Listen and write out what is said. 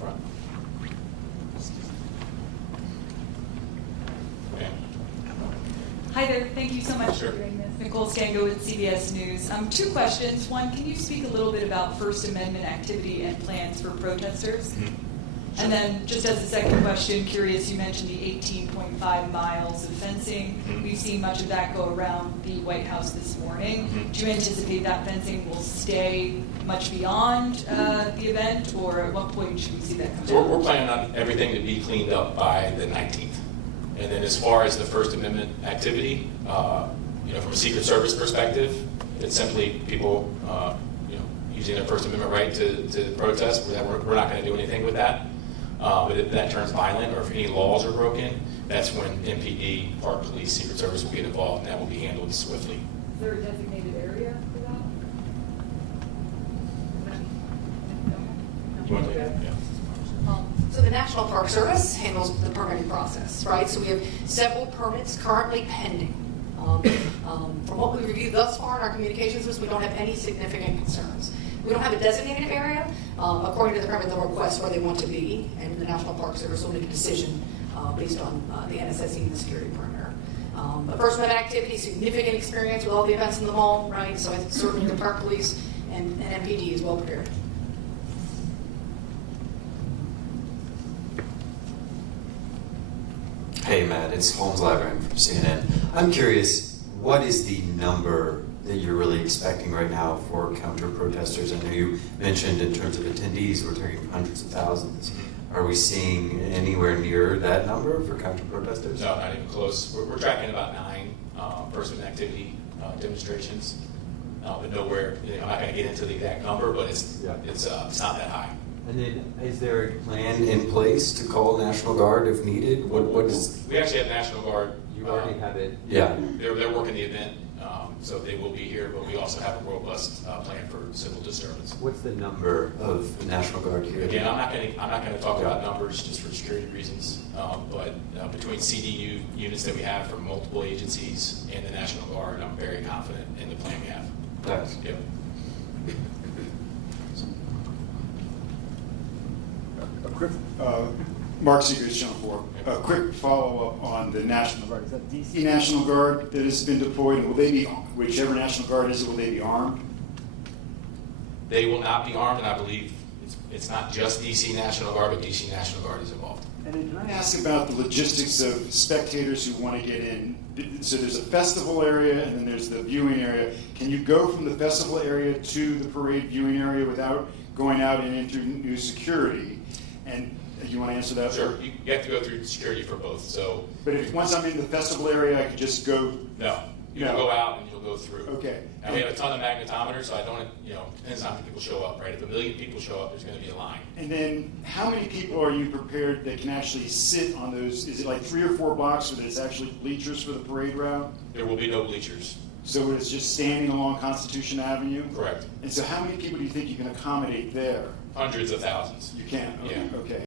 front. Okay. Hi there. Thank you so much Sure. for doing this. Nicole Scango with CBS News. Two questions. One, can you speak a little bit about First Amendment activity and plans for protesters? Mm-hmm. Sure. And then just as a second question, curious, you mentioned the 18.5 miles of fencing. Mm-hmm. We've seen much of that go around the White House this morning. Mm-hmm. Do you anticipate that fencing will stay much beyond the event, or at what point should we see that come So down? we're planning on everything to be cleaned up by the 19th. And then as far as the First Amendment activity, from a Secret Service perspective, it's simply people using their First Amendment right to protest. We're not going to do anything with that. But if that turns violent or if any laws are broken, that's when MPD, Park Police, Secret Service will get involved, and that will be handled swiftly. Is there a designated area for that? You want to take that? Yeah. So the National Park Service handles the permitting process, right? So we have several permits currently pending. From what we reviewed thus far in our communications list, we don't have any significant concerns. We don't have a designated area. According to the permit, they'll request where they want to be, and the National Park Service will make a decision based on the NSSE and the security perimeter. But First Amendment activity, significant experience with all the events in the mall, right? So I think certainly the Park Police and MPD is well prepared. Hey Matt, it's Holmes Labyrinth from CNN. I'm curious, what is the number that you're really expecting right now for counter-protesters? I know you mentioned in terms of attendees, we're talking hundreds of thousands. Are we seeing anywhere near that number for counter-protesters? No, not even close. We're tracking about 9 First Amendment activity demonstrations, but nowhere. I'm not going to get into the exact number, but it's not that high. And then, is there a plan in place to call National Guard if needed? What is? We actually have National Guard. You already have it. Yeah. They're working the event, so they will be here. But we also have a robust plan for civil disturbance. What's the number of National Guard here? Again, I'm not going to talk about numbers just for security reasons. But between CDU units that we have from multiple agencies and the National Guard, I'm very confident in the plan we have. Thanks. Yep. Mark Seegers, Channel 4. A quick follow-up on the National Guard. Is that DC National Guard that has been deployed, and will they be, whichever National Guard is it, will they be armed? They will not be armed, and I believe it's not just DC National Guard, but DC National Guard is involved. And then can I ask about the logistics of spectators who want to get in? So there's a festival area, and then there's the viewing area. Can you go from the festival area to the parade viewing area without going out and in through new security? And you want to answer that? Sure. You have to go through security for both. So, but if once I'm in the festival area, I could just go. No, you'll go out and you'll go through. Okay. And we have a ton of magnetometers, so I don't, depends on how many people show up, right? If 1 million people show up, there's going to be a line. And then, how many people are you prepared that can actually sit on those? Is it like 3 or 4 blocks where there's actually bleachers for the parade route? There will be no bleachers. So it's just standing along Constitution Avenue? Correct. And so how many people do you think you can accommodate there? Hundreds of thousands. You can? Okay. Yeah. Okay.